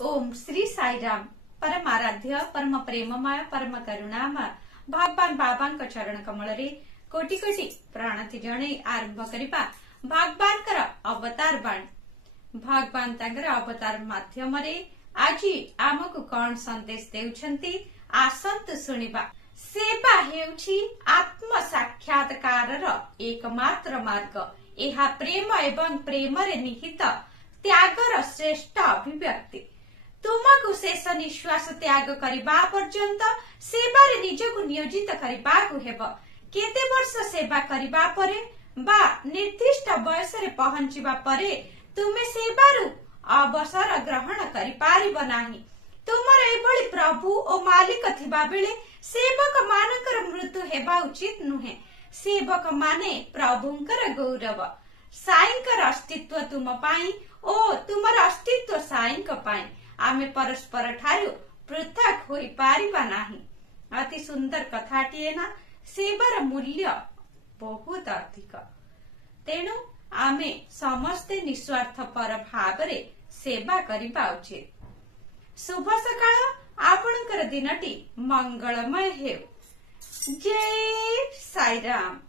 ओम श्री साईराम परम आराध्य परम प्रेममय परम करुणामय भगवान बाबा चरण कमल रे कोटि कोटि प्रणति जणे आरंभ करिबा भगवान अवतार बाणी। भगवान अवतार माध्यम आज आमको कौन संदेश देउछंती आसंत सुनिबा। सेवा हेउछि आत्म साक्षात्कार एकमात्र मार्ग। एहा प्रेम एवं प्रेम रे निहित त्यागर श्रेष्ठ अभिव्यक्ति। तुमको शेष निश्वास त्याग करिबा पर्यंत सेवारे निजको नियोजित करिबाकु हेब। केते वर्ष सेवा करिबा परे बा निर्दिष्ट बयस रे पहुंचिबा परे तुमे सेवारु अवसर ग्रहण करि पारिब नाही। तुमर एभଳି प्रभु ओ मालिक थिबा बेले सेवक मानकर मृत्यु हेबा उचित नुहे। सेवक माने प्रभुंकर गौरव। साईंकर अस्तित्व तुम पाई ओ तुमर अस्तित्व साईंक पाई। आमे परस्पर ठारू पृथक होई पारिबा नाही। अति सुंदर कथाटिए ना। सेवार मूल्य बहुत अधिक। तेणु आमे समस्ते निस्वार्थ पर भावरे सेवा करिबा उचित। शुभ सकाळ। आपणकर दिनटी मंगलमय हेउ। जय साईराम।